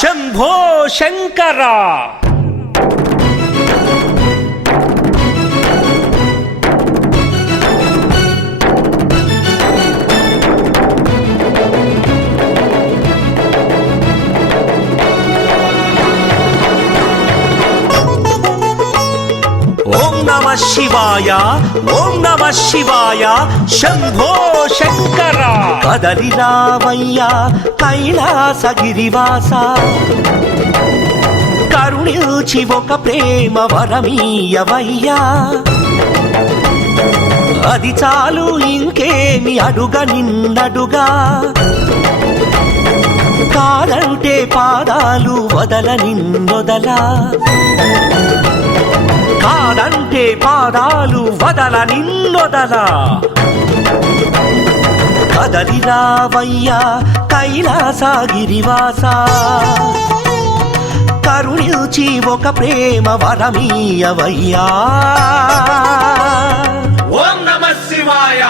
శంభో శంకర. ఓం నమః శివాయ, ఓం నమః శివాయ, శంభో శంకర. కదలి రావయ్యా కైలాసగిరివాస, కరుణించి ఒక ప్రేమ వరమీయవయ్యా. అది చాలు ఇంకేమి అడుగ నిన్నడుగా, కాదంటే పాదాలు వదల నిన్నొదలా, కాదంటే పాదాలు వదల నిన్నొదలా. కదలి రావయ్యా కైలాసగిరివాస, కరుణించి ఒక ప్రేమ వరమీయవయ్యా. ఓం నమః శివాయ.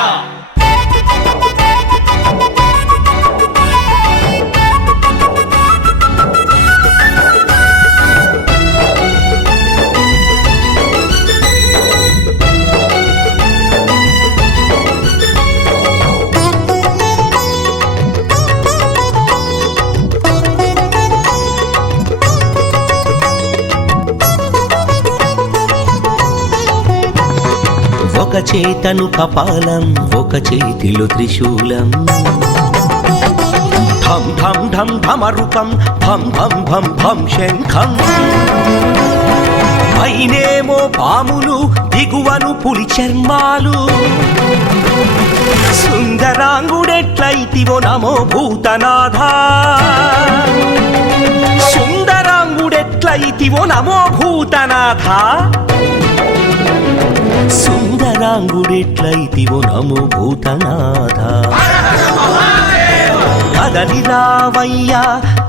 ఒక చేతను కపాలం, ఒక చేతిలో త్రిశూలం, ఢం ఢం ఢం ఢమరుకం, భం భం భం భం శంఖం. పైనేమో పాములు, దిగువను పులి చర్మాలు. సుందరాంగుడెట్లయితివో నమో భూతనాథ, సుందరాంగుడెట్లయితివో నమో భూతనాథ, సుందరాంగుడెట్లయితివో నమో భూతనాథ. కదలి రావయ్యా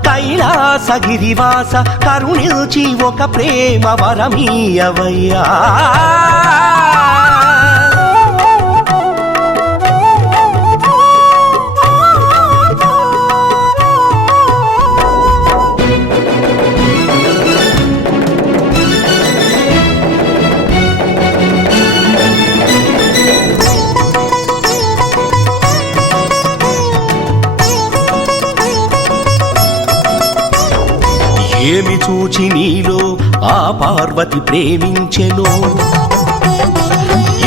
కైలాసగిరివాస, కరుణించి ఒక ప్రేమ వరమీయవయ్యా. ఏమి చూచి నీలో ఆ పార్వతి ప్రేమించెను,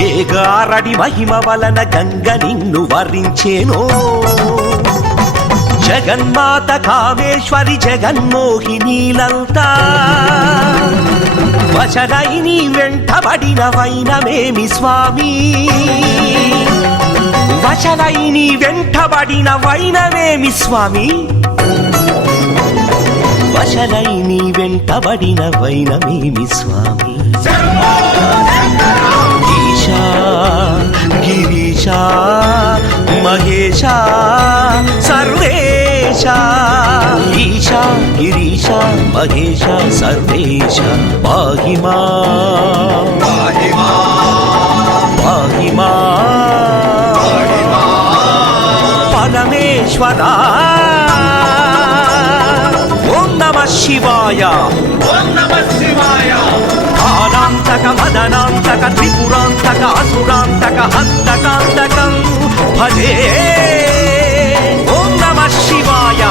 ఏ గారడి మహిమ వలన గంగ నిన్ను వరించెను. జగన్మాత కామేశ్వరి జగన్మోహినీలంతా, వశనై నీ వెంటబడిన వైనమేమి స్వామి, వశనై నీ వెంటబడిన వైనమేమి స్వామి, వశనై నీ వెంటబడిన వైనమేమి స్వామి. ఈశా గిరీశ మహేశ సర్వేశ, ఈశా గిరీశ మహేశ సర్వేశ. పాహి మాం, పాహి మాం పరమేశ్వరా. ఓం నమః శివాయ, ఓం నమః శివాయ. కాలాంతక మదనాంతక త్రిపురాంతక అసురాంతక హంతకాంతకం భజే. ఓం నమః శివాయ,